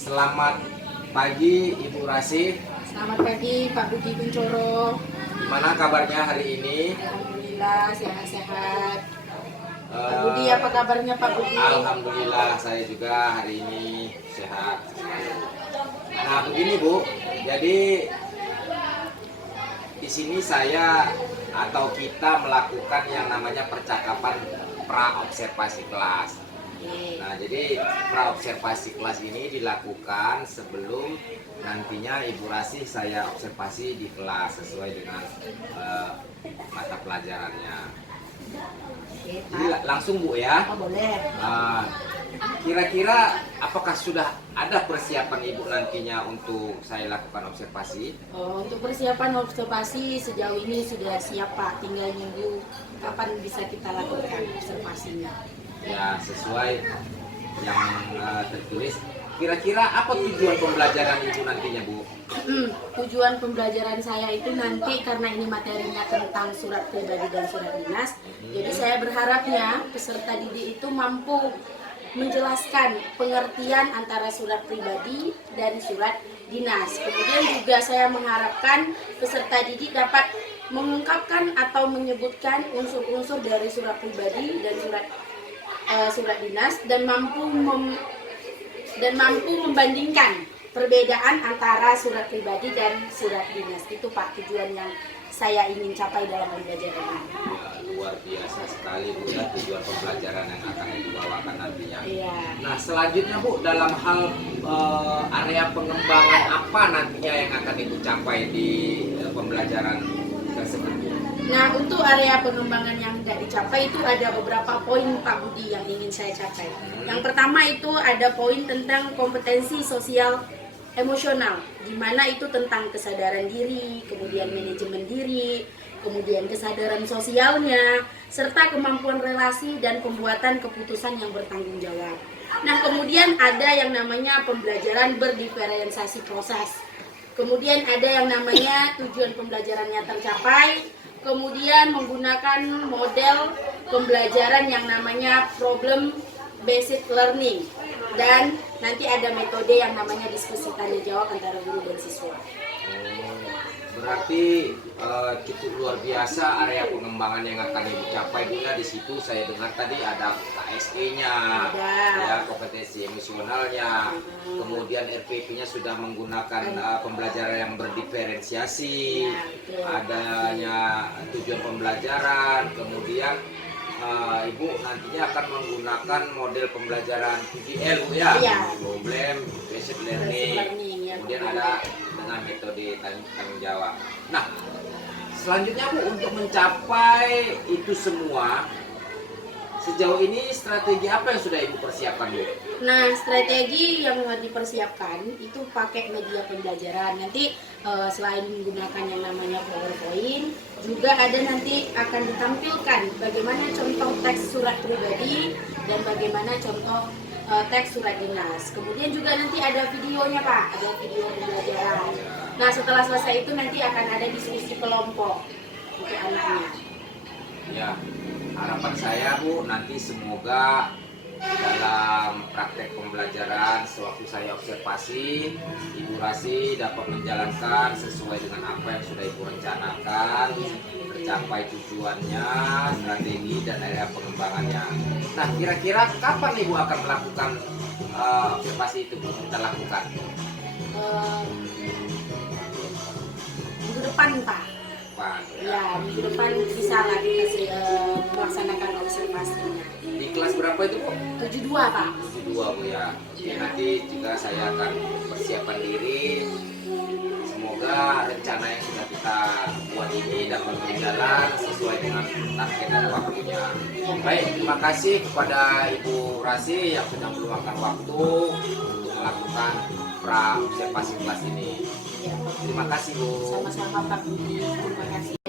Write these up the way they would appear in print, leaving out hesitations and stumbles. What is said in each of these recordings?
Selamat pagi Ibu Rasih. Selamat pagi Pak Budi Kuncoro. Gimana kabarnya hari ini? Alhamdulillah sehat-sehat. Pak Budi apa kabarnya Pak Budi? Alhamdulillah saya juga hari ini sehat. Nah begini Bu, jadi di sini saya atau kita melakukan yang namanya percakapan pra-observasi kelas. Nah, jadi pra-observasi kelas ini dilakukan sebelum nantinya Ibu Rasih saya observasi di kelas sesuai dengan mata pelajarannya. Oke, Jadi Pak. langsung Bu ya. Oh, boleh. Kira-kira apakah sudah ada persiapan Ibu nantinya untuk saya lakukan observasi? Untuk persiapan observasi sejauh ini sudah siap Pak. Tinggal nunggu kapan bisa kita lakukan observasinya. Ya, sesuai yang tertulis. Kira-kira apa tujuan pembelajaran Ibu nantinya Bu? Tujuan pembelajaran saya itu nanti karena ini materinya tentang surat pribadi dan surat dinas. Jadi saya berharapnya peserta didik itu mampu menjelaskan pengertian antara surat pribadi dan surat dinas. Kemudian juga saya mengharapkan peserta didik dapat mengungkapkan atau menyebutkan unsur-unsur dari surat pribadi dan surat dinas dan mampu membandingkan perbedaan antara surat pribadi dan surat dinas. Itu Pak tujuan yang saya ingin capai dalam pembelajaran ini. Ya, luar biasa sekali Bu ya tujuan pembelajaran yang akan dibawakan nantinya. Iya. Nah selanjutnya Bu, dalam hal area pengembangan apa nantinya yang akan Ibu capai di pembelajaran tersebut Bu? Nah, untuk area pengembangan yang tidak dicapai itu ada beberapa poin Pak Budi yang ingin saya capai. Yang pertama itu ada poin tentang kompetensi sosial emosional, di mana itu tentang kesadaran diri, kemudian manajemen diri, kemudian kesadaran sosialnya, serta kemampuan relasi dan pembuatan keputusan yang bertanggung jawab. Nah, kemudian ada yang namanya pembelajaran berdiferensiasi proses. Kemudian ada yang namanya tujuan pembelajarannya tercapai. Kemudian menggunakan model pembelajaran yang namanya problem based learning, dan nanti ada metode yang namanya diskusi tanya jawab antara guru dan siswa. Berarti itu luar biasa area pengembangan yang akan Ibu capai Bu ya. Di situ saya dengar tadi ada KSE-nya, ya kompetensi emosionalnya, kemudian RPP-nya sudah menggunakan pembelajaran yang berdiferensiasi, adanya tujuan pembelajaran, kemudian Ibu nantinya akan menggunakan model pembelajaran PBL Bu ya, problem based learning, kemudian ada dengan metode tanggung jawab. Nah, selanjutnya Bu, untuk mencapai itu semua, sejauh ini strategi apa yang sudah Ibu persiapkan Bu? Nah, strategi yang dipersiapkan itu pakai media pembelajaran. Nanti selain menggunakan yang namanya PowerPoint, juga ada nanti akan ditampilkan bagaimana contoh teks surat pribadi dan bagaimana contoh teks surat dinas. Kemudian juga nanti ada videonya Pak, ada video pembelajaran. Nah, setelah selesai itu nanti akan ada diskusi kelompok untuk anaknya. Ya, harapan saya Bu, nanti semoga dalam praktek pembelajaran sewaktu saya observasi, Ibu Rasih dapat menjalankan sesuai dengan apa yang sudah Ibu rencanakan, tercapai tujuannya, strategi dan area pengembangannya. Nah, kira-kira kapan Ibu akan melakukan observasi itu Bu, kita lakukan? Minggu depan Pak. Ya, minggu depan bisa lah kita melaksanakan observasinya. Di kelas berapa itu Bu? 72 Pak. 72 Bu ya. Jadi nanti juga saya akan persiapan diri. Semoga rencana yang sudah kita buat ini dapat berjalan sesuai dengan target dan waktunya. Baik, terima kasih kepada Ibu Rasih yang sudah meluangkan waktu untuk melakukan pra-observasi kelas ini. Terima kasih Bu. Sama-sama Pak Budi. Terima kasih.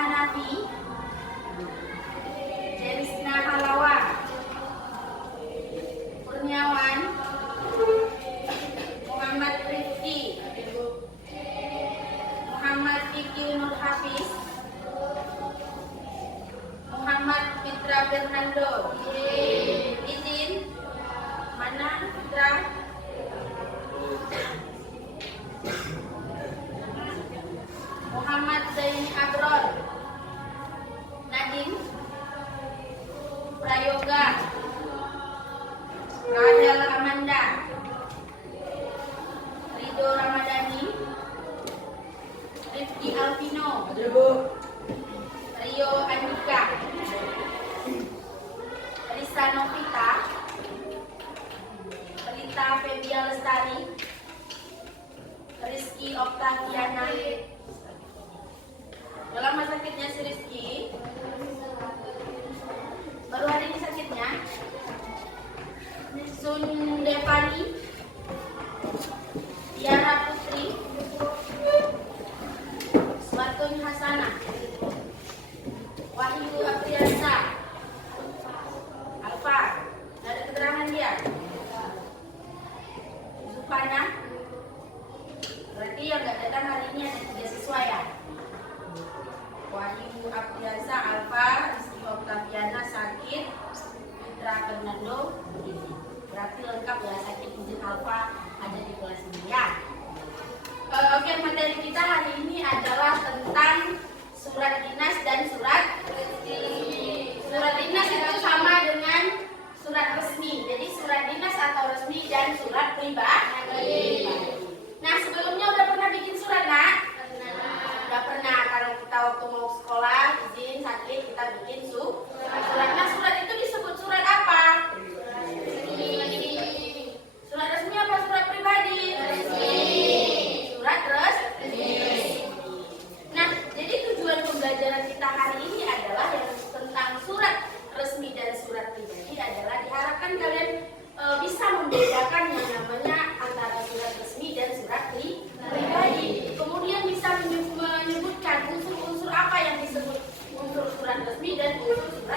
Hanafi, Jerisna Halawa, Kurniawan, Muhammad Rifki, Muhammad Fikil Nur Hafiz, Muhammad Fitra Fernando. Izin mana Fitra? Muhammad Zaini Abror, Nadine Prayoga, Rahel Amanda, Rido Ramadhani, Rifki Alvino, Rio Andika, Risa Novita, Rita Febia Lestari, Rizky Oktaviana. Dalam masa sakitnya si Rizky, baru hari ini sakitnya, Sun Devani, Tiara Putri, Swatun Hasana, Wahyu Apriansa, Alfa, ada keterangan dia, Zupana, berarti yang nggak datang hari ini ada 3 siswa ya. Wahyu Apriansa, Alfa, Rizky Oktaviana sakit, Fitra Fernando izin. Berarti lengkap ya, sakit izin Alfa ada di kelas ini ya. Oke, materi kita hari ini adalah tentang surat dinas dan surat resmi. Surat dinas itu sama dengan surat resmi. Jadi surat dinas atau resmi dan surat pribadi. Nah, sebelumnya udah pernah bikin surat, Nak? Udah pernah, kalau kita waktu mau sekolah izin sakit kita bikin surat. Nah, surat itu disebut surat apa? Surat resmi apa surat pribadi? Surat resmi. Nah, jadi tujuan pembelajaran kita hari ini adalah yang tentang surat resmi dan surat pribadi adalah diharapkan kalian bisa membedakan yang namanya antara surat resmi dan surat pribadi. Kemudian bisa menyebutkan unsur-unsur apa yang disebut unsur surat resmi dan unsur surat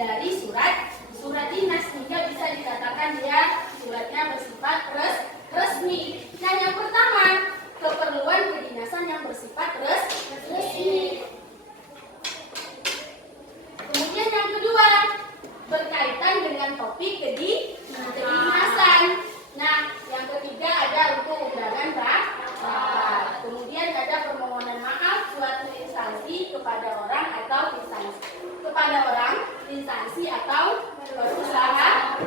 dari surat dinas sehingga bisa dikatakan dia suratnya bersifat resmi. Nah, yang pertama, keperluan kedinasan yang bersifat resmi. Kemudian yang kedua, berkaitan dengan topik kedinasan. Nah, yang ketiga ada untuk undangan rapat. Kemudian ada permohonan maaf suatu instansi kepada orang instansi atau perusahaan.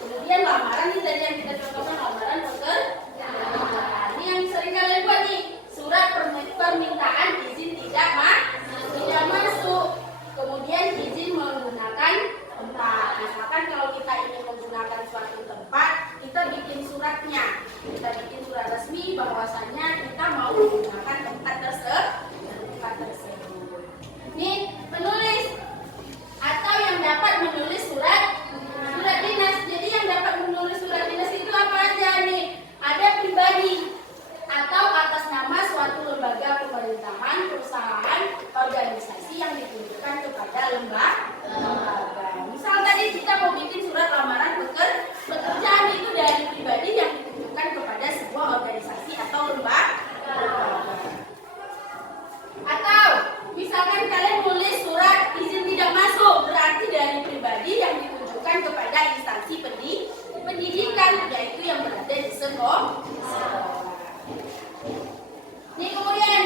Kemudian lamaran ini tadi yang kita contohkan, lamaran pekerjaan. Ini yang sering kalian buat nih, surat permintaan izin tidak masuk. Kemudian izin menggunakan tempat. Misalkan kalau kita ingin menggunakan suatu tempat, kita bikin suratnya. Kita bikin surat resmi bahwasannya kita mau menggunakan tempat tersebut. Nih, penulis atau yang dapat menulis surat dinas. Jadi yang dapat menulis surat dinas itu apa aja nih? Ada pribadi atau atas nama suatu lembaga pemerintahan, perusahaan, organisasi yang ditunjukkan kepada lembaga. Misal tadi kita mau bikin surat lamaran pekerjaan itu dari pribadi yang ditunjukkan kepada sebuah organisasi atau lembaga. Atau misalkan kalian nulis surat izin tidak masuk, berarti dari pribadi yang ditunjukkan kepada instansi pendidikan, yaitu yang berada di sekolah. Ini kemudian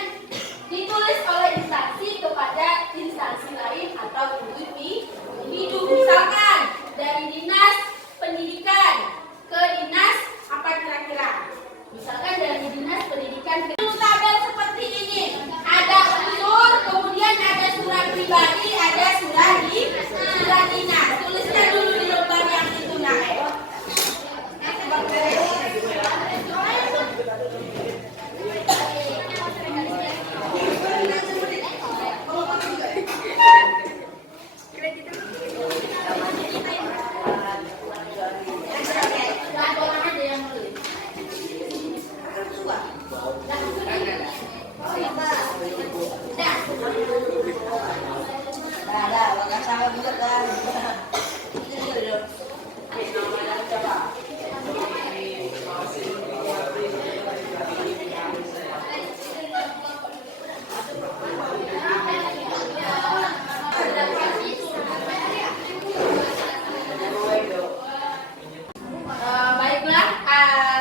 ditulis oleh instansi kepada instansi lain atau individu. Misalkan dari dinas pendidikan ke dinas apa kira-kira? Misalkan dari dinas pendidikan ke tabel seperti ini. Ada unsur, kemudian ada surat pribadi, ada surat dinas. Tuliskan dulu di lembar yang itu naik.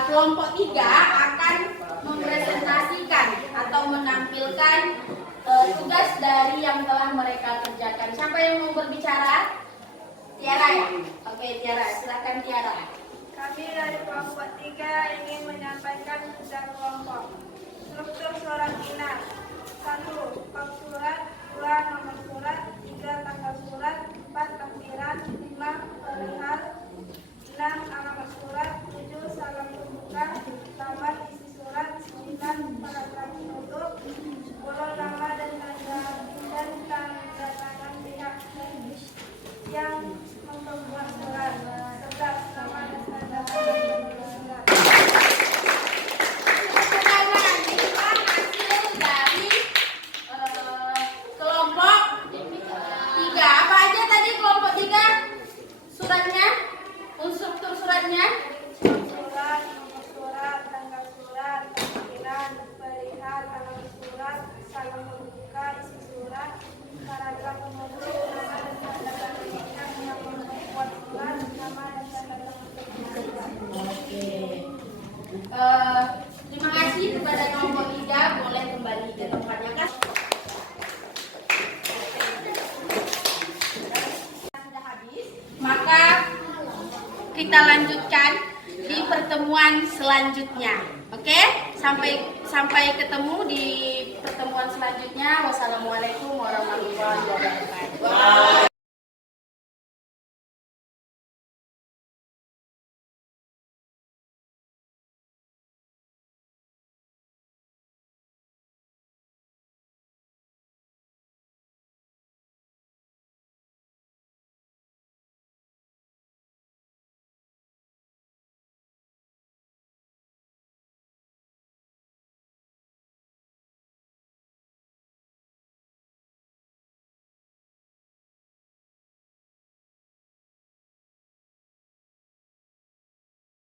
Kelompok 3 akan mempresentasikan atau menampilkan tugas dari yang telah mereka kerjakan. Siapa yang mau berbicara? Tiara ya? Oke, Tiara, silakan Tiara. Kami dari kelompok 3 ingin menyampaikan tentang kelompok. Struktur surat dinas. 1. Kop surat, 2. Nomor surat, 3. Tanggal surat, 4. Lampiran, 5. Perihal, 6. Alamat surat, 7. Salam pembuka, 8. Isi surat, 9. Paragraf penutup, 10. Nama dan tanda tangan pihak yang membuat surat, 11. Nama dan tanda tangan pembuat surat. Keterangan ini Pak, hasil dari kelompok 3. Apa aja tadi kelompok 3 suratnya? Struktur suratnya? Surat, nomor surat, tanggal surat, tampilan, perihal, alamat surat, salam pembuka, isi surat, paragraf penutup, nama dan tanda tangan pihak yang membuat surat, nama dan tanda tangan pihak. Oke. Terima kasih kepada kelompok 3, boleh kembali ke tempatnya kan? Sudah habis, maka kita lanjutkan di pertemuan selanjutnya. Oke? Sampai ketemu di pertemuan selanjutnya. Wassalamualaikum warahmatullahi wabarakatuh.